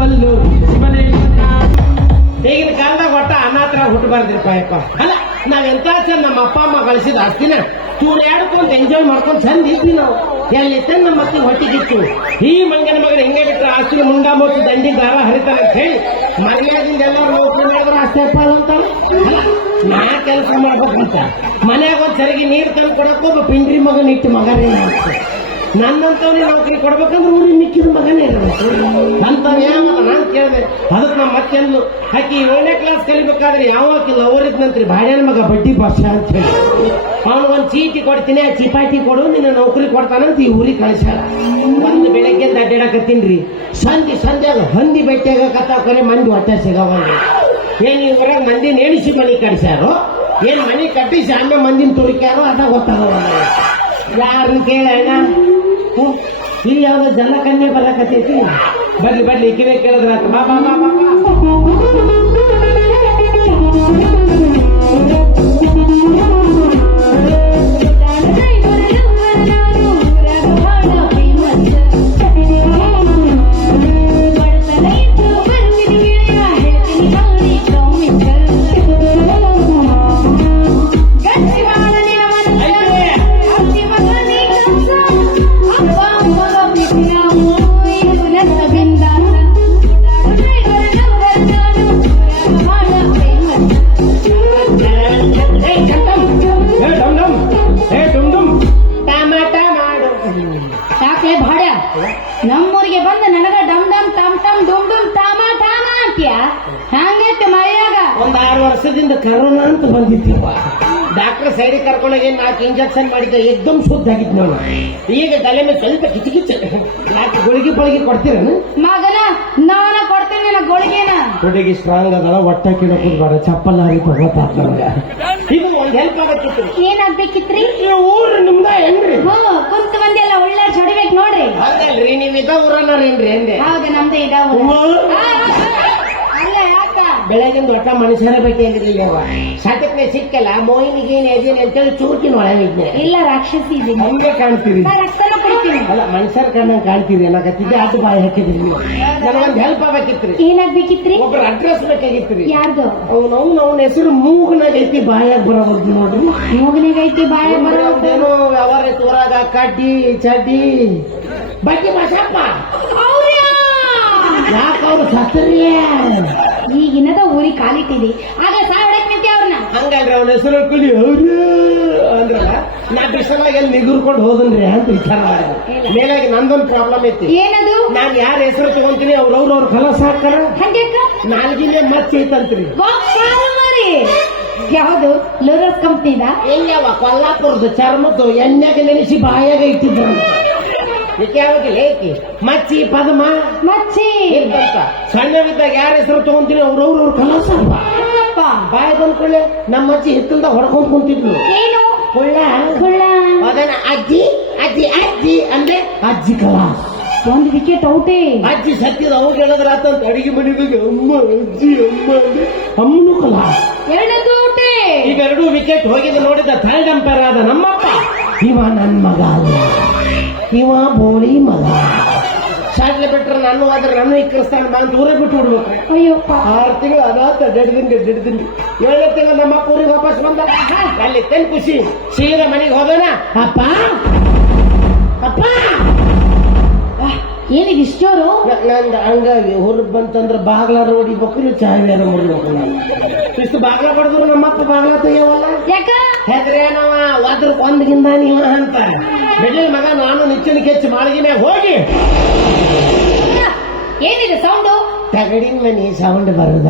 ಬಲ್ಲು ಶಿವನೇ ಈಗಿನ ಕಾಲದಾಗ ಒಟ್ಟ ಅನಾಥರ ಹುಟ್ಟಬಾರ್ದಿರಪ್ಪ ಯಪ್ಪ. ಅಲ್ಲ ನಾವೆಂತ ಚಂದ ನಮ್ಮ ಅಪ್ಪ ಅಮ್ಮ ಗಳಿಸಿದ ಆಸ್ತಿನ ಚೂರ್ಯಾಡ್ಕೊಂಡು ಎಂಜಾಯ್ ಮಾಡ್ಕೊಂಡು ಚಂದ ಇದ್ವಿ ನಾವು. ಎಲ್ಲಿ ತಂದು ನಮ್ಮ ಮಕ್ಕಳು ಹೊಟ್ಟಿಗಿತ್ತು ಈ ಮಂಗನ ಮಗನ ಹೆಂಗೆ ಬಿಟ್ಟರೆ ಆಸ್ತಿಗೆ ಮುಂಡ ಮತ್ತು ದಂಡಿ ದಾರ ಹರಿತಾರೆ ಅಂತ ಹೇಳಿ ಮನೆಯಾಗಿಂದ ಎಲ್ಲರೂ ನೌಕರಿ ಮಾಡಿದ್ರೆ ಆಸ್ತಿ ಅಪ್ಪ ಅಂತ ನಾ ಕೆಲಸ ಮಾಡ್ಬೇಕಂತ ಮನ್ಯಾಗ ಒಂದ್ ಸರಿಗೆ ನೀರು ತಂದು ಕೊಡಕ್ಕೆ ಒಬ್ಬ ಪಿಂಡ್ರಿ ಮಗನ ಇಟ್ಟು ಮಗನೇ ಮಾಡ್ತಾರೆ. ನನ್ನಂತವನೇ ನೌಕರಿ ಕೊಡ್ಬೇಕಂದ್ರೆ ಊರಿಗೆ ಮಿಕ್ಕಿದ ಮಗನೇ ಇರಬೇಕು ಅಂತವ್ ಯಾವಲ್ಲ. ನಾನು ಕೇಳಿದೆ ಅದಕ್ಕೆ ನಮ್ಮ ಮತ್ತೆಂದು ಆಕಿ 7ನೇ ಕ್ಲಾಸ್ ಕಲಿಬೇಕಾದ್ರೆ ಯಾವಕ್ಕಿಲ್ಲ ಅವರಿದ್ನಂತ್ರಿ ಬಾಡ್ಯಾನ ಮಗ ಬಡ್ಡಿ ಭಾಷ ಅಂತ ಹೇಳಿ ಅವನಿಗೊಂದು ಚೀಟಿ ಕೊಡ್ತೀನಿ ಆ ಚಿಪಾಟಿ ಕೊಡು ನಿನ್ನ ನೌಕರಿ ಕೊಡ್ತಾನಂತ ಈ ಊರಿಗೆ ಕಳಿಸ್ಯಾರ. ಒಂದು ಬೆಳಗ್ಗೆ ಅಡ್ಡಾಡಕತ್ತೀನ್ರಿ ಸಂಜೆಗ ಹಂದಿ ಬೆಟ್ಟಿಯಾಗ ಕರೆ ಮಂದಿ ಹೊಟ್ಟೆ ಸಿಗವಲ್ರಿ. ಏನ್ ಈ ಊರಾಗ ಮಂದಿ ನೇಣಿಸಿ ಮನೆ ಕಟ್ಸ್ಯಾರೋ ಏನ್ ಮನೆ ಕಟ್ಟಿಸಿ ಆಮೇಲೆ ಮಂದಿನ ತುಳಿಕ್ಯಾರೋ ಅದ ಗೊತ್ತಾಗವ. ಯಾರನ್ನ ಕೇಳೋಣ ಇಲ್ಲಿ ಯಾವ್ದು ಜಲಕನ್ಯೆ ಬರಕತ್ತೈತಿ ಬರ್ಲಿ ಕಿವೆ ಕೇಳಿದ್ರ ಬಾ ಬಾ ಬಾ ಬಾ ನಮ್ಮೂರಿಗೆ ಬಂದ ನನಗ ಡಮ್ ಡಮ್ ಟಮ್ ಟಮ್ ಡುಮ್ ಡುಮ್ ಟಾಮ ಟಾಮ ಅಂತ್ಯ ಹಂಗೈತೆ ಮೈಯಾಗ. ಒಂದ್ 6 ವರ್ಷದಿಂದ ಕರೋನಾ ಅಂತ ಬಂದಿದ್ದೀವ. ಡಾಕ್ಟರ್ ಸೈಡಿಗೆ ಕರ್ಕೊಂಡೋಗಿ 4 ಇಂಜೆಕ್ಷನ್ ಮಾಡಿದ್ದೆ ಎಕ್ದಮ್ ಶುದ್ಧ ಆಗಿದ್ ನಾನು. ಈಗ ತಲೆ ಮೇಲೆ ಸ್ವಲ್ಪ ಕಿಚಕಿಚ್ಚ ಯಾಕೆ ಗುಳಿಗೆ ಪಳಿಗೆ ಕೊಡ್ತೀರನು ಮಗನ? ನಾನ ಕೊಡ್ತೇನೆ ನಿನ್ನ ಗುಳಿಗೆನ. ಹುಡುಗಿ ಸ್ಟ್ರಾಂಗ್ ಅದಲ್ಲ ಒಟ್ಟ ಕಿಡೋದ್ ಬೇಡ ಚಪ್ಪಲ್ ಹಾಕಿ ತಗೋತಾರ. ಇದು ಒಂದ್ ಹೆಲ್ಪ್ ಆಗತ್ತಿತ್ತು. ಏನಾಗ್ಬೇಕಿತ್ರಿ? ಊರು ನಿಮ್ದ ಹೆಂಗ್ರಿ? ಕುಂತ ಮಂದಿ ಎಲ್ಲ ಒಳ್ಳೆ ಹೊಡಿಬೇಕು ನೋಡ್ರಿ. ಹೌದಲ್ರಿ ನೀವ್ ಇದ ಊರನ್ನೇನ್ರಿ ಅಂದೆ? ಹೌದು ನಮ್ದು ಇದ ಅಲ್ಲ ಯಾಕ ಬೆಳಗಿಂದ ಒಟ್ಟ ಮನುಷ್ಯರ ಬೇಕಾಗಿರ್ಲಿಲ್ಲ ಸತ್ಯಕ್ಕೆ ಸಿಕ್ಕಲ್ಲ ಮೋಹಿನಿಗೆ ಏನ್ ಅಂತೇಳಿ ಚೂರ್ಕಿನ ಒಳಗಿದ್ನೆ. ಇಲ್ಲ ರಾಕ್ಷಸಿ ಇದೀನಿ ಹಂಗೆ ಕಾಣ್ತೀರಿ. ರಕ್ತನ ಕೊಡ್ತೀನಿ. ಅಲ್ಲ ಮನುಷ್ಯರ ಕಣ್ಣಂಗ್ ಕಾಣ್ತೀರಿ ಏನಾಗತ್ತಿದ್ದೆ ಅದು ಬಾಯಿ ಹಾಕಿದ್ರಿ. ನನಗೊಂದ್ ಹೆಲ್ಪ್ ಆಗಬೇಕಿತ್ರಿ. ಏನಾಗ್ಬೇಕಿತ್ರಿ? ಒಬ್ಬರ ಅಡ್ರೆಸ್ ಬೇಕಾಗಿತ್ರಿ. ಯಾರ್ದು? ಅವನ ಹೆಸರು ಮೂಗನಾಗ ಐತಿ ಬಾಯಾಗ ಬರೋದು ನೋಡ್ರಿ. ಮೂಗನಾಗ ಐತಿ ಬಾಯಾಗ ಬರೋದು ಏನೋ ವ್ಯವಹಾರ ಐತಿ ಊರಾಗ ಕಡ್ಡಿ ಚಡ್ಡಿ ಬಡ್ಡಿ ಬಸಪ್ಪ ಯಾಕ ಅವ್ರು ಸತ್ತರಿಯ ಈಗಿನದ ಊರಿಗೆ ಕಾಲಿಟ್ಟಿದಿ ಆಗ ಸಾವಡಕ್ ನಿಂತಿ ಅವ್ರನ್ನ ಹಂಗಲ್ರಿ ಅವನ ಹೆಸರು ಕಲಿ ಅವ್ರ ಅಂದ್ರ ನಾ ಬಿಸಿಲಾಗ ಎಲ್ಲಿ ನಿಗುರ್ಕೊಂಡು ಹೋದನ್ರಿ ಅಂತ ವಿಚಾರ ಮೇಲಾಗಿ ನಂದೊಂದು ಪ್ರಾಬ್ಲಮ್ ಐತಿ. ಏನದು? ನಾನ್ ಯಾರ ಹೆಸರು ತಗೊಂತೀನಿ ಅವ್ರ ಕಲಸ ಹಾಕ್ತಾರ ಹಂಗ್ಯಾಕ ನಾಲ್ಗಿನೇ ಮಚ್ಚ ಐತಂತ್ರಿ. ಯಾವುದು? ಲೋರಸ್ ಕಂಪ್ನಿದ? ಎಲ್ಲಿಯವ ಕೊಲ್ಲಾಪುರದ ಚರ್ಮದ್ದು ಎಣ್ಣೆಗೆ ನೆನೆಸಿ ಬಾಯಾಗ ಇಟ್ಟಿದ್ರು. ಯಾವಾಗಿಲ್ಲ ಏಕಿ ಮಚ್ಚಿ ಪದಮ ಮಚ್ಚಿ ಇರ್ತಂತ ಸಣ್ಣವಿದ್ದಾಗ ಯಾರ ಹೆಸರು ತಗೊಂತೀನಿ ಅವ್ರವ್ರ ಕಲಸ ಬಾಯ ಬಂದ್ಕೊಳ್ಳೆ ನಮ್ಮ ಅಜ್ಜಿ ಹಿತ್ತಲ್ದಾಗ ಹೊಡ್ಕೊಂಡ್ ಕುಂತಿದ್ಲು. ಏನು? ಕೊಳ್ಳ ಅದನ್ನ ಅಜ್ಜಿ ಅಜ್ಜಿ ಅಜ್ಜಿ ಅಂದ್ರೆ ಅಜ್ಜಿ ಕಲಾಸ್. ಒಂದು ವಿಕೆಟ್ ಔಟೇ. ಅಜ್ಜಿ ಸತ್ತಿದ ಅವಾಗ ಹೇಳಿದ್ರ ಆತಂತ ಅಡಿಗೆ ಮನೆದಾಗ ಅಮ್ಮ ಅಜ್ಜಿ ಅಮ್ಮ ಅಂದ್ರೆ ಅಮ್ಮನು ಕಲಾಸ್. ಎರಡದು ಔಟೇ. ಈಗ 2 ವಿಕೆಟ್ ಹೋಗಿದ್ದು ನೋಡಿದ ಥರ್ಡ್ ಅಂಪೈರ್ ಆದ ನಮ್ಮಪ್ಪ. ಇವ ನನ್ ಮಗ ಅಲ್ಲ, ಇವ ಬೋಳಿ ಮಗ. ಶಾಲೆ ಬಿಟ್ರೆ ನಾನು ಆದ್ರೆ ನನ್ನ ಇಕ್ಕರಿಸ್ತಾನೆ ಬಂದು ದೂರ ಬಿಟ್ಟು ಬಿಡ್ಬೇಕು. ಅಯ್ಯಪ್ಪ 6 ತಿಂಗಳು ಅದಾತ ದಡ್ದಿಂಡಿ 7ನೇ ತಿಂಗಳು ನಮ್ಮ ಅಪ್ಪ ಊರಿಗೆ ವಾಪಸ್ ಬಂದ ಅಲ್ಲಿ ತೆನ್ ಖುಷಿ ಸೀದಾ ಮನೆಗೆ ಹೋಗೋಣ. ಅಪ್ಪ ಅಪ್ಪ ಏನಿದೆ ಇಷ್ಟೋರು? ನಂದು ಹಂಗಾಗಿ ಹೊರಗ್ ಬಂತಂದ್ರೆ ಬಾಗ್ಲ ಹೊಡಿಬೇಕು ನೀವು ಚಾವಿಯಾರ ಮುರಿಬೇಕು. ನಾನು ಇಷ್ಟು ಬಾಗ್ಲ ಹೊಡೆದ್ರು ನಮ್ಮಪ್ಪ ಬಾಗ್ಲ ತೆಗಿಯವಲ್ಲ. ಯಾಕ? ಹೆದ್ರೇನವ ಒದ್ರ ಕೊಂದ್ಗಿಂದ ನೀವ ಅಂತ ಬೆಳ್ಳಿ ಮಗ ನಾನು ನಿಚ್ಚನ ಕೆಚ್ಚು ಮಾಳಿಗೆನೆ ಹೋಗಿ ಏನಿದೆ ಸೌಂಡು? ತಗಡಿನ ಮನೆ ಸೌಂಡ್ ಬರುದ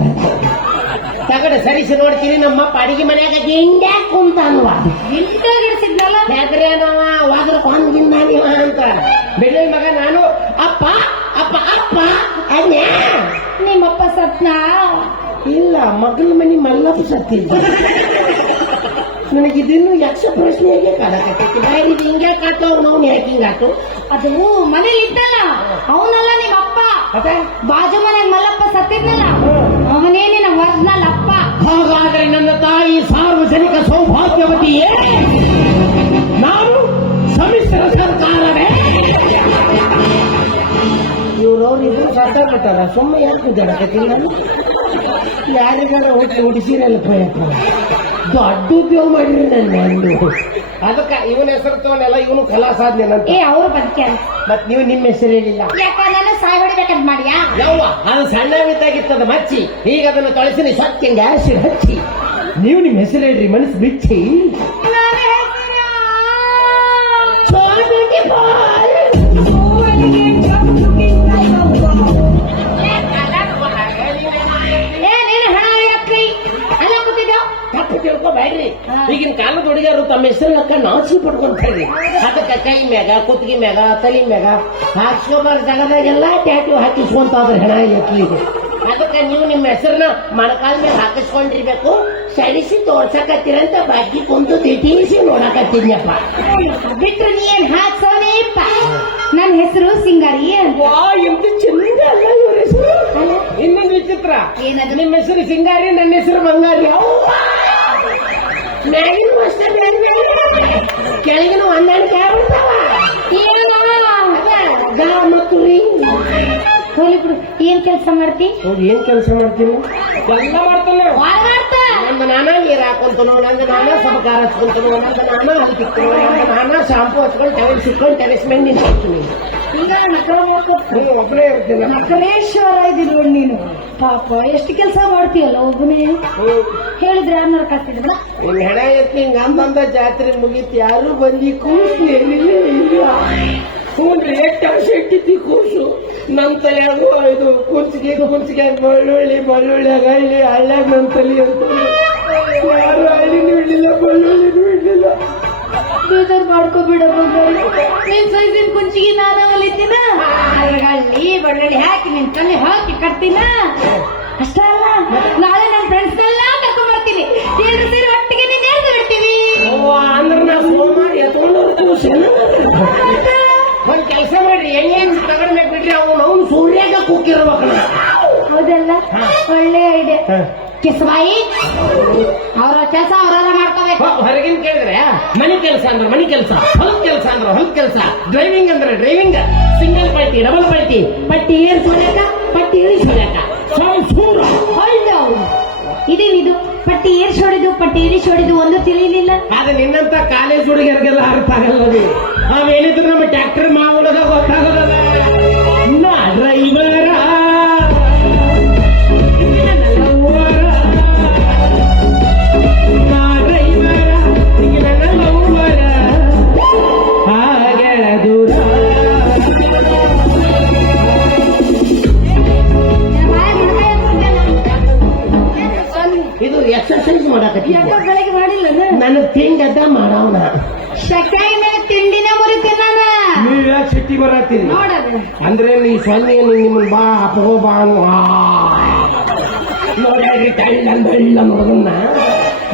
ತಗಡೆ ಸರಿಸಿ ನೋಡ್ತೀನಿ ನಮ್ಮಪ್ಪ ಅಡಿಗೆ ಮನೆಯಾಗ ಹಿಂಗ್ಯಾ ಕುಂತಾನ್ವ ಇಂಟಾಗಿಡ್ಸಿದ್ನಲ್ಲ. ಹೆದ್ರೇನವ ಒದ್ರ ಕೊಂದ್ಗಿಂದ ನೀವ ಅಂತ ಬೆಳ್ಳಿ ಮಗ ನಾನು ಅಪ್ಪ ಅಪ್ಪ ಅಪ್ಪ ಅನ್ಯ ನಿಮ್ಮಪ್ಪ ಸತ್ನ? ಇಲ್ಲ ಮಗನ ಮನಿ ಮಲ್ಲಪ್ಪ ಸತ್ತಿದ್ದ. ನನಗಿದಿನ್ನು ಯಕ್ಷ ಪ್ರಶ್ನೆಗೆ ಕಾಡಕತ್ತೈತಿ. ಬಾಯಿ ಹಿಂಗೆ ಕಾಟವ್ ನಾವು ಯಾಕೆ ಹಿಂಗಾತು? ಅದು ಮನೇಲಿ ಇದ್ದಲ್ಲ ಅವನಲ್ಲ ನಿಮ್ಮಪ್ಪ. ಬಾಜು ಮನೆಗೆ ಮಲ್ಲಪ್ಪ ಸತ್ತಿದ್ನಲ್ಲ ಅವನೇ ನಿನ್ನ ಒರಿಜಿನಲ್ ಅಪ್ಪ. ಹಾಗಾದ್ರೆ ನನ್ನ ತಾಯಿ ಸಾರ್ವಜನಿಕ ಸೌಭಾಗ್ಯವತಿಯೇ, ನಾನು ಸಮ್ಮಿಶ್ರ ಸರ್ಕಾರವೇ. ಇವ್ರವ್ರು ಇದ್ರು ಅಡ್ಡ ಸುಮ್ಮನೆ ಯಾಕೆ ಜಡಕತ್ತಿಲ್ಲ ಯಾರಿಗಾರ ಹೊಡಿಸಿರಲ್ಲಪ್ಪ ಯಪ್ಪ ದೊಡ್ಡ ಉಪಯೋಗ ಮಾಡಿರಿ ನನ್ನ ನೀವು ಅದಕ್ಕೆ ಇವನ ಹೆಸರು ತಗೊಂಡೆಲ್ಲ ಇವನು ಕಲಾ ಸಾಧನೆ ಏ ಅವ್ರು ಬದುಕ್ಯಾರ ಮತ್ ನೀವು ನಿಮ್ಮ ಹೆಸರು ಹೇಳಿಲ್ಲ ಯಾಕಂದ್ರೆ ಸಾಯ್ ಹೊಡಿಬೇಕಂತ ಮಾಡಿಯಾ ಯವ್ವ ಅದು ಸಣ್ಣ ಬಿದ್ದಾಗಿತ್ತದ ಮಚ್ಚಿ ಈಗ ಅದನ್ನು ತೊಳಸಿ ಸತ್ಯಂಗೆ ಆಸಿಡ್ ಹಚ್ಚಿ ನೀವು ನಿಮ್ಮ ಹೆಸರು ಹೇಳ್ರಿ ಮನಸ್ಸು ಬಿಚ್ಚಿ ತಿಳ್ಕೊಬೇಡ್ರಿ ಈಗಿನ ಕಾಲದ ಹುಡುಗಿಯರು ತಮ್ಮ ಹೆಸರಕ್ಕ ನಾಚಿ ಪಡ್ಕೊಂಡ್ರಿ ಅದಕ್ಕೆ ಕೈ ಮ್ಯಾಗ ಕುತ್ತಿಗೆ ಮ್ಯಾಗ ತಲೆ ಮ್ಯಾಗ ಹಾಕ್ಸ್ಕೊಬಾರ ಜಾಗದಾಗೆಲ್ಲ ಟ್ಯಾಟು ಹಾಕಿಸ್ಕೊಂತಾದ್ರೆ ಹೆಣ ಎತ್ತಲಿದೆ ಅದಕ್ಕೆ ನೀವು ನಿಮ್ಮ ಹೆಸರನ್ನ ಮೊಣಕಾಲ ಮೇಲೆ ಹಾಕಿಸ್ಕೊಂಡಿರ್ಬೇಕು ಸಡಿಸಿ ತೋರ್ಸಕತ್ತೀರಂತ ಬಾಕಿ ಕುಂತು ತಿಟೀಸಿ ನೋಡಕತ್ತೀನಪ್ಪ ಬಿಟ್ರು ನೀ ಏನ್ ಹಾಕ್ಸೋನೇಪ್ಪ ನನ್ನ ಹೆಸರು ಸಿಂಗಾರಿ ವಾ ಎಂತ ಚೆನ್ನಾಗಿ ಅಲ್ಲ ಇವ್ರ ಹೆಸರು ಇನ್ನೊಂದು ವಿಚಿತ್ರ ಏನದು? ನಿಮ್ಮ ಹೆಸರು ಸಿಂಗಾರಿ ನನ್ನ ಹೆಸರು ಮಂಗಾರಿ ಮ್ಯಾಗಿನ ಅಷ್ಟೇ ಬೇರೆ ಬೇರೆ ಕೆಳಗಿನ ಹೊಂದಾಣಿಕೆ ಆಗ್ಬಿಡ್ತಾವ ಮತ್ತು ರೀ ಹೋಲಿ ಬಿಡು ಏನ್ ಕೆಲಸ ಮಾಡ್ತಿ ಹೌದು ಏನ್ ಕೆಲಸ ಮಾಡ್ತೀನಿ ಎಲ್ಲ ಮಾಡ್ತಾನೆ ನಂದು ನಾನಾ ನೀರ್ ಹಾಕೊಂತನು ನಂದು ನಾನಾ ಸಬಕಾರ ಹಚ್ಕೊಂತನು ನಂದು ನಾನಾ ಹಲ್ಕಿತ್ತನು ನಂದು ನಾನಾ ಶಾಂಪು ಹಚ್ಕೊಂಡು ಟವೆಲ್ ಸಿಕ್ಕೊಂಡು ಟೆರೆಸ್ ಮೇಲೆ ನಿಂತಿರ್ತೀನಿ ಒಬ್ಬನೇ ಇರ್ತೀನಿ ಮಕಲೇಶ್ವರ ಇದೀನಿ ನೋಡಿ ನೀನು ಪಾಪ ಎಷ್ಟು ಕೆಲಸ ಮಾಡ್ತೀಯಲ್ಲ ಒಬ್ಬನೇ ಹೇಳಿದ್ರೆ ಯಾರು ನಡ್ಕಾತಿದ್ರ ಇನ್ ಹೆಣ ಎತ್ತಿ ಹಿಂಗ ಅಂದಂದ ಜಾತ್ರೆ ಮುಗೀತಿ ಯಾರು ಬಂದಿ ಕೂಸು ಏನಿಲ್ಲ ಇಲ್ಲ ಹ್ಞೂನ್ರಿ ಎಷ್ಟು ವರ್ಷ ಇಟ್ಟಿದ್ದಿ ಕೂಸು ನಮ್ ತಲೆಯಾಗು ಇದು ಕುಂಚಿಗೆ ಬಳ್ಳುಳ್ಳಿ ಹಳ್ಳಿ ಹಳ್ಳ್ಯಾಗ ನಮ್ ತಲೆ ಅಂತ ಯಾರು ಹಳ್ಳಿನೂ ಇಡ್ಲಿಲ್ಲ ಬಳ್ಳುಳ್ಳಿನೂ ಇಡ್ಲಿಲ್ಲ ಬೇಜಾರ್ ಮಾಡ್ಕೋಬೇಡ ನೀನ್ ಸೈಜಿನ ಕುಂಚಿಗೆ ನಾನು ಹೊಲಿತೀನ ಹಳ್ಳಿ ಬಳ್ಳುಳ್ಳಿ ಹಾಕಿ ನಿನ್ ತಲೆ ಹಾಕಿ ಕಟ್ತೀನ ಅಷ್ಟ ಅಲ್ಲ ನಾಳೆ ನನ್ನ ಫ್ರೆಂಡ್ಸ್ ಎಲ್ಲ ಕರ್ಕೊಂಡ್ ಬರ್ತೀನಿ ಎರಡು ಸೇರಿ ಒಟ್ಟಿಗೆ ನೀನ್ ಎಳ್ದು ಬಿಡ್ತೀವಿ ಅಂದ್ರೆ ನಾ ಸೋಮವಾರ ಎತ್ಕೊಂಡು ಒಂದ್ ಕೆಲಸ ಮಾಡ್ರಿ ಹೆಂಗೇನ್ ತಗೊಂಡ್ಬೇಕು ಬಿಡ್ರಿ ಅವ್ನು ಸೂರ್ಯಾಗ ಕೂಕಿರ್ಬೇಕು ಹೌದಲ್ಲ ಒಳ್ಳೆ ಐಡಿಯಾ ಕಿಸ್ಬಾಯಿ ಅವ್ರ ಕೆಲಸ ಅವರೆಲ್ಲ ಮಾಡ್ಕೋಬೇಕು ಹೊರಗಿನ ಕೇಳಿದ್ರೆ ಮನೆ ಕೆಲಸ ಅಂದ್ರೆ ಮನೆ ಕೆಲಸ ಹೊಲದ ಕೆಲಸ ಅಂದ್ರೆ ಹೊಲದ ಕೆಲಸ ಡ್ರೈವಿಂಗ್ ಅಂದ್ರೆ ಡ್ರೈವಿಂಗ್ ಸಿಂಗಲ್ ಪಲ್ಟಿ ಡಬಲ್ ಪಲ್ಟಿ ಪಟ್ಟಿ ಏರ್ಸೋಳ್ಯಾಕ ಪಟ್ಟಿ ಇಳಿಸೋಳ್ಯಾಕ ಇದೇನಿದು ಪಟ್ಟಿ ಏರ್ಸೋಡಿದು ಪಟ್ಟಿ ಇಳಿಸೋಡಿದು ಒಂದು ತಿಳಿಯಲಿಲ್ಲ ಆದ್ರೆ ನಿನ್ನಂತ ಕಾಲೇಜ್ ಹುಡುಗಿಯರಿಗೆಲ್ಲ ಅರ್ಥ ಆಗಲ್ಲ ನಾವೇನಿದ್ರು ನಮ್ಮ ಟ್ರ್ಯಾಕ್ಟರ್ ಮಾವಳಗ ಗೊತ್ತಾಗಲ್ಲ ನಾ ಡ್ರೈವರ ಇದು ಎಕ್ಸರ್ಸೈಸ್ ಮಾಡಕತ್ತೀವಿ ಬೆಳಗ್ಗೆ ಮಾಡಿಲ್ಲ ನನಗ್ ತಿಂಗದ್ದ ಮಾಡವನ ಸಕಾಯಿ ಮೇಲೆ ತಿಂಡಿನ ಮುರಿತೀನಿ ನಾನು ನೀವ್ ಯಾಕೆ ಸಿಟ್ಟಿ ಬರತ್ತೀರಿ ನೋಡದು ಅಂದ್ರೆ ನೀ ಸೊನ್ನೆ ನಿಮ್ಮನ್ ಬಾ ಅಪ್ಪಗೋ ಬಾ ನೋಡಿ ಬೆಳ್ಳ ನೋಡೋದನ್ನ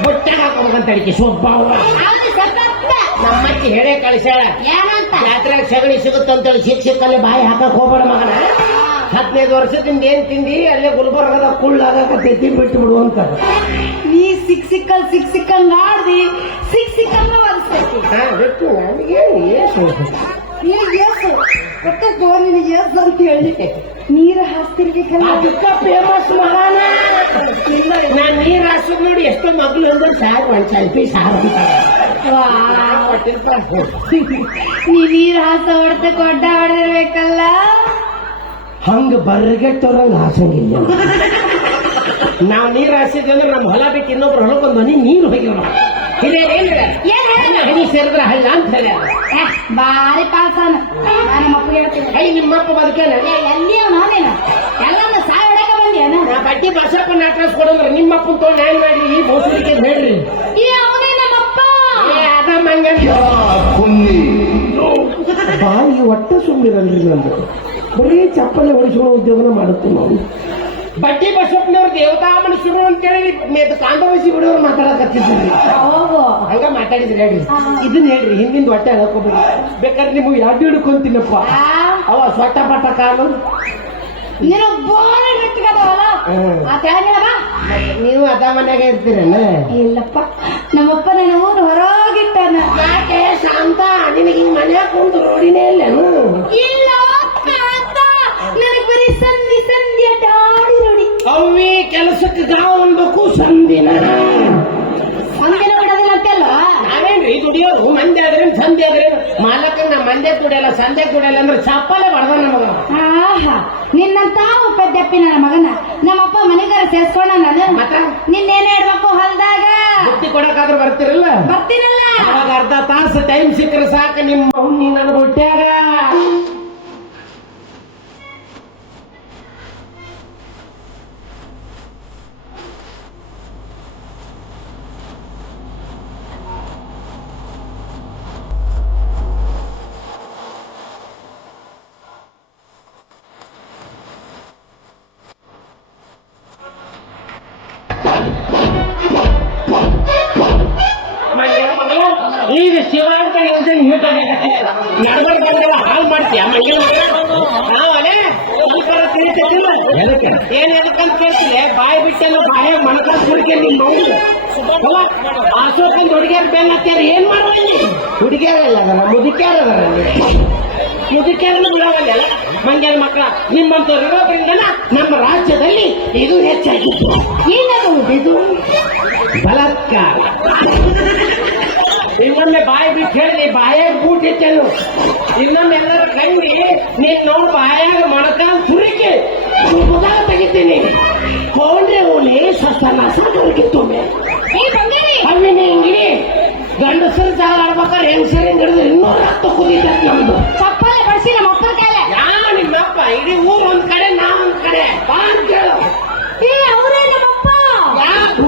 ಬಟ್ಟೆ ಹಾಕೋಬೇಕಂತ ಅಡಿಕೆ ಸ್ವಭಾವ ನಮ್ಮಕ್ಕೆ ಹೇಳೇ ಕಳಿಸ್ಯಾಳ ಏನಂತ ಜಾತ್ರೆಗೆ ಸಗಣಿ ಸಿಗುತ್ತಂತೇಳಿ ಶಿಕ್ಷಕಲ್ಲೇ ಬಾಯಿ ಹಾಕಕ್ ಹೋಗ್ಬೇಡ ಮಗನ 15 ವರ್ಷದಿಂದ ಏನ್ ತಿಂದಿ ಅಲ್ಲೇ ಗುಲ್ಬರ್ಗದ ಕುಳ್ಳಾಗತ್ತೈತಿ ಬಿಟ್ಟು ಬಿಡು ಅಂತ ನೀ ಸಿಕ್ಕಲ್ ಮಾಡ್ದಿ ಸಿಕ್ಕಲ್ ಒರೆಸ್ತೈತಿ ಬಿಟ್ಟು ನನಗೆ ಏಸು ನಿನಗೆ ಏಸು ಅಂತ ಹೇಳಿ ನೀರು ಹಾಕ್ತಿರ್ಬೇಕಲ್ಲ ಅದಕ್ಕ ಫೇಮಸ್ ಮಹಾನ ನಾನ್ ನೀರ್ ಹಾಕ್ಸೋದ್ ನೋಡಿ ಎಷ್ಟೋ ಮಗ್ಳು ಅಂದ್ರೆ ಸಾಕು ಒಂದ್ ಸ್ವಲ್ಪ ಸಾರು ನೀ ನೀರು ಹಾಸ ಹೊಡೆದ ಕೊಡ್ಡ ಹೊಡೆದಿರ್ಬೇಕಲ್ಲ ಹಂಗ ಬರ್ಗೆಟ್ಟವ್ರಂಗ ಹಾಸಂಗಿಲ್ಲ ನಾವ್ ನೀರ್ ಹಾಸಿದ್ವಿ ಅಂದ್ರೆ ನಮ್ ಹೊಲ ಬಿಟ್ಟು ಇನ್ನೊಬ್ರು ಹೊಲಕ್ಕೊಂದು ಮನಿ ನೀರು ಹೋಗಿವ ಹನಿ ಸೇರಿದ್ರೆ ಹಳ್ಳ ಅಂತ ಹೇಳಿ ಬಾರಿ ಪಾಲ್ಸಾನ ನಮ್ಮ ಅಪ್ಪ ಹೇಳ್ತೀನಿ ಐ ನಿಮ್ಮಪ್ಪ ಬದುಕೇನ ಎಲ್ಲಿ ನಾನೇನ ಎಲ್ಲ ಸಾಯ್ ಹೊಡಕ ಬಂದೇನ ನಾ ಬಡ್ಡಿ ಬಸಪ್ಪ ನಾಟ್ರಾಸ್ ಕೊಡಂದ್ರ ನಿಮ್ಮಪ್ಪನ ತಗೊಂಡು ನ್ಯಾಯ ಮಾಡಿ ಈ ಬೋಸಲಿಕ್ಕೆ ಬೇಡ್ರಿ ಅವನೇ ನಮ್ಮಪ್ಪ ಅದ ಮಂಗ ಬಾಯಿ ಒಟ್ಟ ಸುಮ್ಮಿರಲ್ರಿ ನಂದು ಬರೀ ಚಪ್ಪಲೆ ಹೊಡಿಸುವ ಉದ್ಯೋಗನ ಮಾಡುತ್ತೆ ನಾವು ಬಡ್ಡಿ ಬಸಪ್ಪನವ್ರು ದೇವತಾ ಮನುಷ್ಯರು ಅಂತೇಳಿ ಕಾಂಡವಸಿ ಬಿಡೋರು ಮಾತಾಡಕತ್ತಿದ್ರಿ ಹಂಗ ಮಾತಾಡಿದ್ರಿ ಹೇಳ್ರಿ ಇದನ್ನ ಹೇಳ್ರಿ ಹಿಂದಿಂದ ಹೊಟ್ಟೆ ಹಾಕೋಬೇಡಿ ಬೇಕಾದ್ರೆ ನಿಮಗೆ ಎರಡು ಹಿಡ್ಕೊಂತೀನಪ್ಪ ಅವ ಸೊಟ್ಟ ಪಟ್ಟ ಕಾಲು ನೀನು ಬೋರ್ ಗಟ್ಟಿಗದವಲ್ಲ ನೀವು ಅದ ಮನ್ಯಾಗ ಇರ್ತೀರಲ್ಲ ಇಲ್ಲಪ್ಪ ನಮ್ಮಪ್ಪ ನನ್ನ ಊರು ಹೊರಗಿಟ್ಟಾನ ಯಾಕೆ ಶಾಂತ ನಿನಗೆ ಹಿಂಗ್ ಮನ್ಯಾಗ ಕುಂತು ರೋಡಿನೇ ಇಲ್ಲೇನು ಇಲ್ಲ ನನಗೆ ಬರೀ ಸಂಜೆ ಕೆಲಸಕ್ಕೆ ಗಾವ್ ಅನ್ಬೇಕು ಸಂದಿನ ಒಂದಿನ ಬಿಡೋದಿಲ್ಲ ಅಂತಲ್ಲ. ನಾವೇನ್ರಿ ದುಡಿಯೋರು ಮಂದಿ ಆದ್ರೆ ಸಂಧಿ ಆದ್ರೆ ಮಾಲಕನ್ನ ಮಂದೆ ದುಡಿಯಲ್ಲ ಸಂದೆ ದುಡಿಯಲ್ಲ ಅಂದ್ರೆ ಚಪ್ಪಲೆ ಬಡದ ನಮಗ. ಆಹಾ ನಿನ್ನಂತ ಉಪ್ಪೆದ್ದಪ್ಪಿ ನನ್ನ ಮಗನ ನಮ್ಮಪ್ಪ ಮನೆಗಾರ ಸೇರ್ಸ್ಕೊಂಡ ನಾನು ಮತ್ತ ನಿನ್ನೇನ್ ಹೇಳ್ಬೇಕು ಹೊಲ್ದಾಗ ಬುತ್ತಿ ಕೊಡಕಾದ್ರೂ ಬರ್ತಿರಲ್ಲ. ಬರ್ತೀನಲ್ಲ. ಅವಾಗ ಅರ್ಧ ತಾಸು ಟೈಮ್ ಸಿಕ್ಕರೆ ಸಾಕು ನಿಮ್ಮ ಅವ್ನಿ ನನ್ನ ಹೊಟ್ಯಾಗ. ಈಗ ಶಿವ ಅಂತ ನಡಬರ್ ಬಂದೆಲ್ಲ ಹಾಳು ಮಾಡ್ತೀಯ ಮಂಗ್ಯ ನಾವೇ ಏನ್ ಎದಕ್ಕಂತ ಕೇಳ್ತಿಲ್ಲ. ಬಾಯಿ ಬಿಟ್ಟೆಲ್ಲ ಬಾಯಾಗ ಮಣಕಂತ ಹುಡುಗಿ ನಿಮ್ಮ ಮೌದು ಆಸೋಕಂತ ಹುಡುಗಿಯರ್ ಬೆನ್ನತ್ತಾರ ಏನ್ ಮಾಡ್ತೀನಿ. ಹುಡುಗಿಯರಲ್ಲ ಅದಲ್ಲ ಮುದುಕ್ಯಾರ ಅದರಲ್ಲಿ ಮುದುಕ್ಯಾರನ್ನ ಬಿಡೋಲ್ಲ ಮಂಗ್ಯನ ಮಕ್ಕಳ ನಿಮ್ಮಂತವ್ರು ಇರೋದ್ರಿಂದ ನಮ್ಮ ರಾಜ್ಯದಲ್ಲಿ ಇದು ಹೆಚ್ಚಾಗಿತ್ತು. ಏನದು ಇದು ಬಲಾತ್ಕಾರ. ಇನ್ನೊಮ್ಮೆ ಬಾಯಿ ಬಿಟ್ಟು ಹೇಳಿ ಬಾಯಾಗ ಬೂಟ್ ಇಟ್ಟೆನು. ಇನ್ನೊಮ್ಮೆ ಎಲ್ಲರ ಕಂಡಿ ನೀನ್ ನೋಡಿ ಬಾಯಾಗ ಮಣಕಾಲ್ ತುರಿಕೆ ಮುದಾಗ ತೆಗಿತೀನಿ. ಪೌಂಡ್ರೆ ಓಲಿ ಸಸ್ತ ನಸರಿಗಿತ್ತೊಮ್ಮೆ ಅವಿನಿ ಹಿಂಗಿ ಗಂಡಸರು ಜಾಗ ಆಡ್ಬೇಕಾದ್ರೆ ಹೆಂಗಸರಿ ಹಿಡಿದು 210 ಕುದಿತ ನಮ್ದು. ಚಪ್ಪಲೆ ಬಡಿಸಿ ನಮ್ಮ ಅಪ್ಪನ ಕಾಲ ಯಾವ ನಿಮ್ಮಪ್ಪ ಇಡೀ ಊರ್ ಒಂದ್ ಕಡೆ ನಾ ಒಂದ್ ಕಡೆ ಬಾ ಅಂತ ಕೇಳು. ಅವರೇ ನಮ್ಮಪ್ಪ ಯಾಕೆ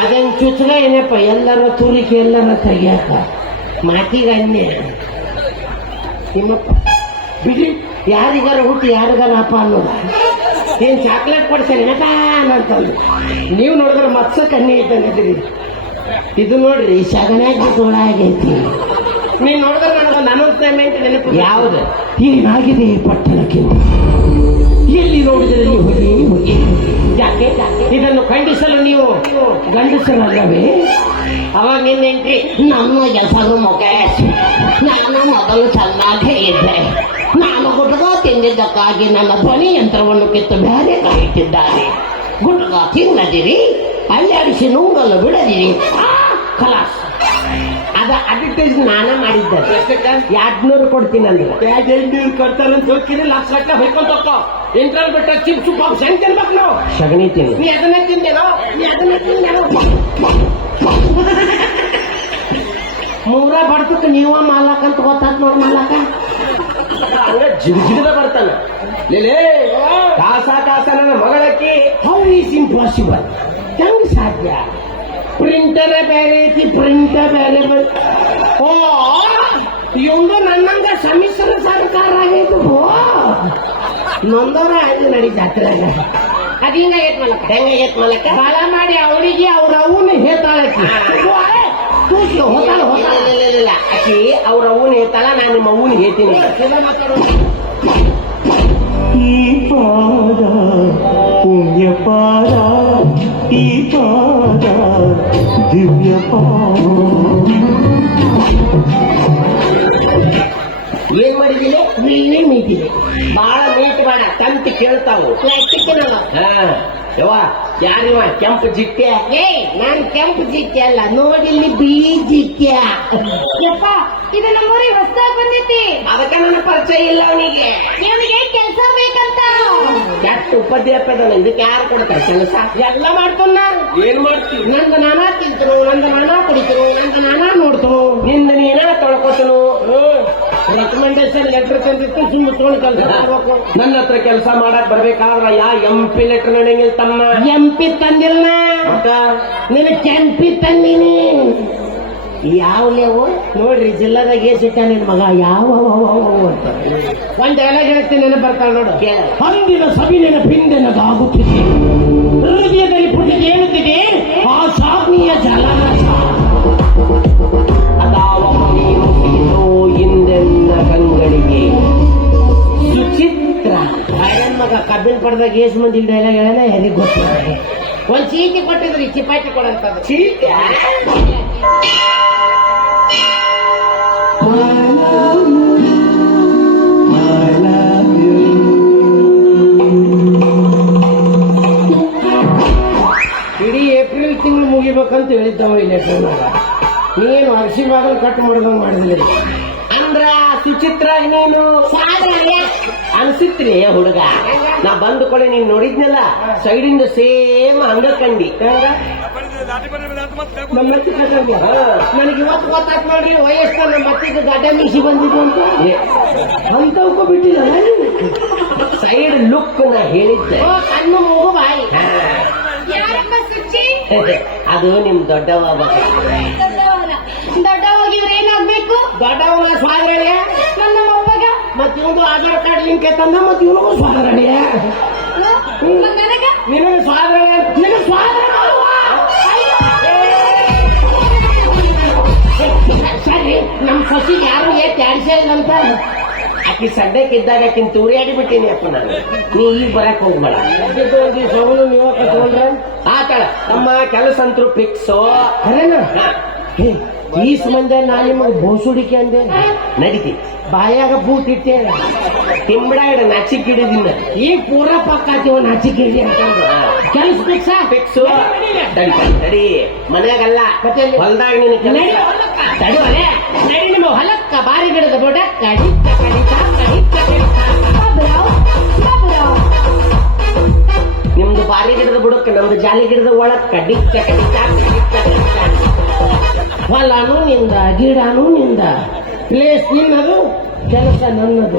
ಅದೇನ್ ಚುಚ್ಚಗ ಏನಪ್ಪ ಎಲ್ಲರ ತುರಿಕೆ ಎಲ್ಲರ ತೆಗಿಯಾಕ ಮಾತಿಗೆ ಅನ್ನೆ ನಿಮ್ಮಪ್ಪ ಬಿಡಿ. ಯಾರಿಗಾರ ಹುಟ್ಟಿ ಯಾರಿಗಾರ ಅಪ್ಪ ಅನ್ನೋದ ಏನ್ ಚಾಕ್ಲೇಟ್ ಕೊಡ್ತೇನೆ ಅಂತಂದು ನೀವು ನೋಡಿದ್ರೆ ಮತ್ಸ ಕಣ್ಣಿ ಇದ್ದಂಗಿದ್ರಿ. ಇದು ನೋಡ್ರಿ ಸಗಣಿಯಾಗಿ ತೋಳ ಆಗೈತಿ. ನೀನ್ ನೋಡಿದ್ರೆ ನನಗೊಂದು ಅನೌನ್ಸ್ಮೆಂಟ್ ನೆನಪು. ಯಾವ್ದು ಏನಾಗಿದೆ ಈ ಪಟ್ಟಣಕ್ಕೆ? ಎಲ್ಲಿ ನೋಡಿದ್ರೆ ನೀವು ಹೋಗಿ ಯಾಕೆ ಇದನ್ನು ಖಂಡಿಸಲು ನೀವು ಗಂಡಸರಲ್ಲವೇ? ಅವಾಗ ನಿನ್ನ ಎಂಟ್ರಿ ನನ್ನ ಹೆಸರು ಮುಖೇಶ್, ನಾನು ಮೊದಲು ಚೆನ್ನಾಗೇ ಇದ್ದೆ. ನಾನು ಗುಟ್ಕ ತಿಂದಿದ್ದಕ್ಕಾಗಿ ನನ್ನ ಧ್ವನಿ ಯಂತ್ರವನ್ನು ಕಿತ್ತು ಬೇರೆ ಕಾಯಿಟ್ಟಿದ್ದಾರೆ. ಗುಟ್ಕ ತಿನ್ನದಿರಿ, ಅಲ್ಲಾಡಿಸಿ ನುಂಗಲು ಬಿಡದಿರಿ. ಖಲಾಸ್. ಅದ ಅಡ್ವರ್ಟೈಸ್ ನಾನ ಮಾಡಿದ್ದೆ. 200 ಕೊಡ್ತೀನಿ ಅಂದ್ರೆ 200 ಕೊಡ್ತಾರಂತ ಹೋಗ್ತೀನಿ. ಲಕ್ಷ ಗಟ್ಟ ಹೊಯ್ಕೊಂತ ಹೋಗ್ತಾವ. ಇಂಟ್ರಲ್ಲಿ ಬಿಟ್ಟ ಚಿಪ್ಸ್ ಪಾಪ್ ಸೆಂಟ್ ತಿನ್ಬೇಕು ನಾವು. ಸಗಣಿ ತಿನ್ನಿ. ನೀ ಅದನ್ನ ತಿಂದೇನೋ ಮೂರ ಬಡ್ತಕ್ಕೆ ನೀವ ಮಾಲಕ್ ಅಂತ ಗೊತ್ತಾತ್ ನೋಡ್. ಮಾಲಕ ಹಂಗ ಜಿಗಿದ ಬರ್ತಾನ. ಕಾಸ ನನ್ನ ಮಗಳಕ್ಕೆ ಹೌ ಈಸ್ ಇಂಪಾಸಿಬಲ್? ಹೆಂಗ್ ಸಾಧ್ಯ? ಪ್ರಿಂಟರೇ ಬೇರೆ ಐತಿ, ಪ್ರಿಂಟರ್ ಬೇರೆ ಓ ಇವಂದು ನನ್ನಂಗ ಸಮ್ಮಿಶ್ರ ಸರ್ಕಾರ ಆಗೈತು. ನೊಂದವ್ರ ಆಗಿ ನಡಿ ಜಾತ್ರೆಗ ಅದ್ ಹಿಂಗಾಗೈತ್ ಮಲಕ. ಹೆಂಗಾಗೈತ್ ಮಲಕ? ಬಾಳ ಮಾಡಿ ಅವಳಿಗೆ ಅವ್ರ ಅವನು ಹೇತಾಳಕಿ ಹೋತಾಳ ಅಕ್ಕಿ ಅವ್ರ ಅವನು ಹೇತಾಳ. ನಾನು ನಿಮ್ಮ ಅವನು ಹೇಳ್ತೀನಿ. ಈ ಪಾದ ಪುಣ್ಯ ಪಾದ, ಈ ಪಾದ ದಿವ್ಯ ಪಾದ. ಏನ್ ಮಾಡಿದೀನಿ? ನೀನೇ ಮೀಟಿದೆ. ಬಾಳ ಮೀಟ್ ಬೇಡ, ಕಂತ ಕೇಳ್ತಾವು. ಯವ್ವ ಯಾರಿವ ಕೆಂಪು ಜಿಟ್ಟೆ? ಏ ನಾನ್ ಕೆಂಪು ಜಿಟ್ಟೆ ಅಲ್ಲ, ನೋಡಿಲ್ಲಿ ಬಿಳಿ ಜಿಟ್ಟೆ. ಯಪ್ಪ ಇದು ನಮ್ಮೂರಿಗೆ ಹೊಸದಾಗಿ ಬಂದೈತಿ. ಅದಕ್ಕೆ ನನ್ನ ಪರಿಚಯ ಇಲ್ಲ ಅವನಿಗೆ. ಇವನಿಗೆ ಕೆಲಸ ಬೇಕಂತ. ಎಷ್ಟು ಉಪಾಧ್ಯಾಯ ಇದಕ್ಕೆ ಯಾರು ಕೊಡ್ತಾರೆ ಕೆಲಸ? ಎಲ್ಲ ಮಾಡ್ತಾನ. ಏನ್ ಮಾಡ್ತೀವಿ? ನಂದು ನಾನಾ ತಿಂತನು, ನಂದು ನಾನಾ ಕುಡಿತನು, ನಂದು ನಾನಾ ನೋಡ್ತನು, ನಿಂದ ನೀನ ತೊಳ್ಕೊತನು. ರೆಕಮೆಂಡೇಶನ್ ಲೆಟರ್ ತಂದಿತ್ತು, ಸುಮ್ಮನೆ ತೊಗೊಂಡು ಕಲ್ಸ್ಬೇಕು. ನನ್ನ ಹತ್ರ ಕೆಲಸ ಮಾಡಕ್ ಬರ್ಬೇಕಾದ್ರ MP ಲೆಟರ್ ನಡೆಯಂಗಿಲ್ಲ ತಮ್ಮ. MP ತಂದಿಲ್ಲ, ನಿನ್ನ ಕೆಂಪಿ ತಂದಿನಿ. ಯಾವ ಲೇವು ನೋಡ್ರಿ ಜಿಲ್ಲಾದಾಗ ಏಸಿಟ್ಟ ನಿನ್ ಮಗ ಯಾವ ಅಂತ ಒಂದ್ ಡೈಲಾಗ್ ಹೇಳ್ತೀನಿ, ನೆನಪು ಬರ್ತಾಳ ನೋಡು. ಅಂದಿನ ಸಭಿ ನೆನಪಿಂದೆನಗಾಗುತ್ತಿದೆ, ಹೃದಯದಲ್ಲಿ ಪುಟಿಗೆ ಏನುತ್ತಿದೆ ಆ ಸಾಗ್ನಿಯ ಜಲರಸ. ಅದಾವ ನೀನು ಹಿಂದೆನ್ನ ಕಂಗಳಿಗೆ ಸುಚಿತ್ರ. ಐರನ್ ಮಗ ಕಬ್ಬಿನ ಪಡೆದಾಗ ಏಸ್ ಮಂದಿ ಡೈಲಾಗ್ ಹೇಳ ಯಾರಿಗೆ ಗೊತ್ತಿಲ್ಲ. ಒಂದ್ ಚೀಟಿ ಕೊಟ್ಟಿದ್ರಿ, ಚಿಪಾಟಿ ಕೊಡಂತದ್ದು ಚೀಟಿ. ನಿಂತವ ಇಲ್ಲಿ ನೀನು ಅರ್ಸಿ ಬಾಗಲ್ ಕಟ್ ಮಾಡ್ದಂಗ್ ಮಾಡಿದ್ರಿ ಅಂದ್ರ ಸುಚಿತ್ರ ನೀನು ಅನ್ಸಿತ್ರಿ ಹುಡುಗ ನಾ ಬಂದ ಕೊಡೆ ನೀನ್ ನೋಡಿದ್ನಲ್ಲ ಸೈಡಿಂದ ಸೇಮ್ ಹಂಗ ಕಂಡಿ ನನಗೆ ಇವತ್ತು ಗೊತ್ತಾತ್ ನೋಡ್ರಿ ವಯಸ್ಸ ನಮ್ಮ ಮತ್ತಿಗೆ ಗಡ್ಡ ಮೀಸಿ ಬಂದಿದ್ದು ಅಂತ ಅಂತವ್ಕೊ ಬಿಟ್ಟಿಲ್ಲ ಸೈಡ್ ಲುಕ್ ನಾ ಹೇಳಿದ್ದೆ ಕಣ್ಣು ಮೂಗು ಬಾಯಿ ಅದು ನಿಮ್ ದೊಡ್ಡವ ದೊಡ್ಡವಾಗಿವ್ರು ಏನಾಗ್ಬೇಕು? ದೊಡ್ಡವನ ಸ್ವಾದರಳಿಯ ನನ್ನ ಅಪ್ಪಗ ಮತ್ ಇವನು ಆಧಾರ್ ಕಾರ್ಡ್ ಲಿಂಕ್ ಐತಂದ ಮತ್ ಇವನು ಸ್ವಾದರಳಿಯ ನನಗ ನಿನಗೆ ಸ್ವಾದರಳಿಯ ನಿನಗೆ ಸ್ವಾದರ ಸರಿ ನಮ್ ಸಸಿ ಯಾರು ತ್ಯಾಡ್ಸೇ ಇಲ್ಲ ಅಂತ ಆಕಿ ಸಡ್ಡಕ್ಕಿದ್ದಾಗ ಆಕಿನ ತೂರಿಯಾಡಿ ಬಿಟ್ಟೀನಿ ಅಪ್ಪ ನಾನು ನೀ ಈಗ ಬರಕ್ ಹೋಗ್ಬೇಡ ಸೌಲು ನೀವ ಕಟ್ಕೊಂಡ್ರ ಆತಳ ನಮ್ಮ ಕೆಲಸ ಅಂತೂ ಫಿಕ್ಸು ಈ ಸಂಬಂಧ ನಾನು ನಿಮಗೆ ಬೋಸುಡಿಕೆ ಅಂದೆ ನಡೀತಿ ಬಾಯಾಗ ಬೂಟ್ ಇಟ್ಟೆ ತಿಂಬಡ ಇಡ ನಾಚಿಕ್ ಹಿಡಿದಿಲ್ಲ ಈಗ ಪೂರ ಪಕ್ಕಾತೀವ ನಾಚಿಕ್ ಹಿಡಿ ಅಂತ ಕೆಲಸ ಫಿಕ್ಸಾ ಫಿಕ್ಸು ತಡಿ ಮನ್ಯಾಗಲ್ಲ ಮತ್ತೆ ಹೊಲ್ದಾಗ ನೀನು ಕೆಲಸ ತಡಿ ಒಲೆ ನಡಿ ನಿಮ್ಮ ಹೊಲಕ್ಕ ಬಾರಿ ಗಿಡದ ಬೋಟ ಕಡಿತ ಕಡಿತ ಕಡಿತ ನಿಮ್ದು ಬಾರಿ ಗಿಡದ ಬುಡಕ್ಕೆ ನಮ್ದು ಜಾಲಿ ಗಿಡದ ಒಳಗ್ ಕಡಿತ ಕಡಿತ ಹೊಲನು ನಿಂದ ಗಿಡನು ನಿಂದ ಪ್ಲೇಸ್ ನಿನ್ನದು ಕೆಲಸ ನನ್ನದು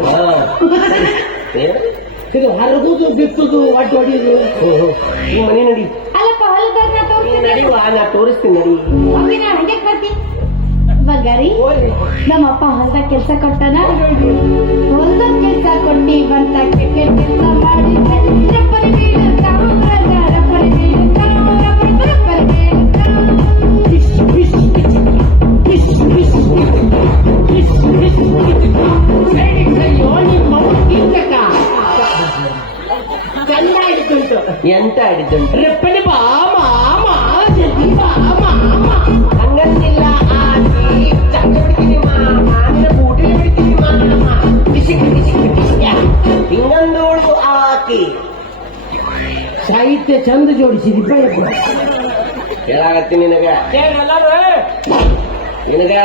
ಇದು ಹರಗುದು ಬಿತ್ತುದು ಒಟ್ಟು ಹೊಡಿಯುದು ಈ ಮನೆ ನಡಿ ಅಲ್ಲಪ್ಪ ಹೊಲದಾಗ ನಡಿವಾ ನಾ ತೋರಿಸ್ತೀನಿ ನಡಿ ಹಂಗೆ ಬರ್ತೀನಿ ಬಗಾರಿ ನಮ್ಮಪ್ಪ ಹೊಲ್ದಾಗ ಕೆಲ್ಸ ಕೊಟ್ಟಾನ ಹೊಲ್ದಾಗ ಕೆಲ್ಸ ಕೊಟ್ಟಿ ಬಂತ ಕೆಟ್ಟ ಕೆಲ್ಸ ಮಾಡಿದ್ರೆ ರಪ್ಪರಿ ಬೀಳುತ್ತಾ ರಪ್ಪರಿ ಬೀಳುತ್ತಾ ರಪ್ಪರಿ ಬೀಳುತ್ತಾ ಎಂತ ಆಡಿದ್ದುಂಟು ರೆಪ್ಪನೆ ಬಾ ಮಾಮ ಜಲ್ದಿ ಬಾ ಮಾಮ ಹಂಗಂತಿಲ್ಲ ಆಕಿ ಚಂದ ಬಿಡ್ತೀನಿ ಮಾಮ ನಿನ್ನ ಬೂಟಿಲಿ ಬಿಡ್ತೀನಿ ಮಾಮ ಬಿಸಿಕ್ ಬಿಸಿಕ್ ಬಿಸಿಕ ಹಿಂಗಂದೋಳು ಆಕಿ ಸಾಹಿತ್ಯ ಚಂದ ಜೋಡಿಸಿದಿ ಹೇಳಾಗತ್ತೀನಿ ನಿನಗ ನಿನಗ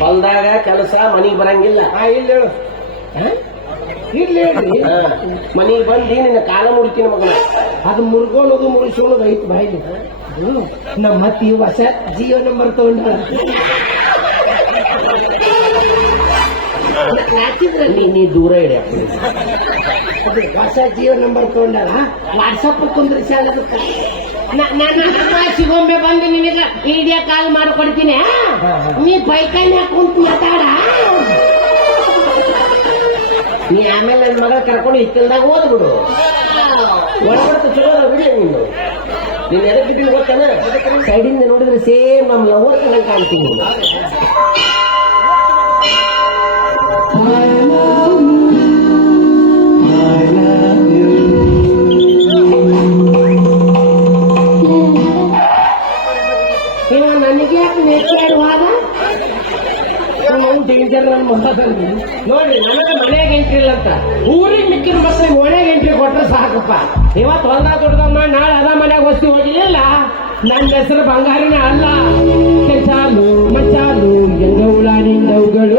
ಹೊಲ್ದಾಗ ಕೆಲಸ ಮನಿಗ್ ಬರಂಗಿಲ್ಲ ಮನಿಗ್ ಬಂದು ನಿನ್ನ ಕಾಲ ಮುಡ್ತೀನಿ ಮಗನ ಅದು ಮುರ್ಗೋಣದು ಮುಗಿಸೋಣದು ಐತಿ ಬಾಯಿಲಿ ನಮ್ಮ ಮತ್ತೆ ಹೊಸ ಜಿಯೋ ನಂಬರ್ ತಗೊಂಡ ನೀ ದೂರ ಇಡಿ ಹೊಸ ಜಿಯೋ ನಂಬರ್ ತಗೊಂಡಲ್ಲ ವಾಟ್ಸಪ್ ಕುಂದ್ರಿಸಿ ನನ್ನ ಸಿಗೊಮ್ಮೆ ಬಂದು ನಿನಗ ವಿಡಿಯೋ ಕಾಲ್ ಮಾಡ್ಕೊಡ್ತೀನಿ ನೀ ಬೈಕಲ್ಲಿ ಕುಂತು ಮಾತಾಡ ನೀ ಆಮೇಲೆ ನನ್ನ ಮಗ ಕರ್ಕೊಂಡು ಹಿತ್ತಲ್ದಾಗ ಓದ್ಬಿಡು ಒಳಬರ್ತ ಚಲೋ ಬಿಡಿ ನೀನು ನೀನ್ ಎದಕ್ ಬಿಟ್ಟಿಲ್ಲ ಗೊತ್ತಾನ ಸೈಡಿಂದ ನೋಡಿದ್ರೆ ಸೇಮ್ ನಮ್ಮ ಲವರ್ ಕಡೆ ಕಾಣ್ತೀನಿ ನನಗೆ ನೇಚರವಾದ ಡೇಂಜರ್ ನನ್ನ ಮೊಹದಲ್ಲಿ ನೋಡ್ರಿ ನನಗೆ ಮನೆಗೆ ಎಂಟ್ರಿ ಇಲ್ಲ ಅಂತ ಊರಿಗೆ ಮಿಕ್ಕಿನ ಮಕ್ಕಳಿಗೆ ಮನೆಗೆ ಎಂಟ್ರಿ ಕೊಟ್ರೆ ಸಾಕಪ್ಪ ಇವತ್ತು ಹೊಲ್ದಾಗ ದೊಡ್ಡದಾಗ ಮಾಡಿ ನಾಳೆ ಅದ ಮನೆಯಾಗ ವಸ್ತು ಹೋಗಿಲ್ಲ ನನ್ನ ಹೆಸರು ಬಂಗಾರಿನ ಅಲ್ಲ ಚಾಲು ಮಚಾಲು ಎಂಗೌಳ ನಿಂದವುಗಳು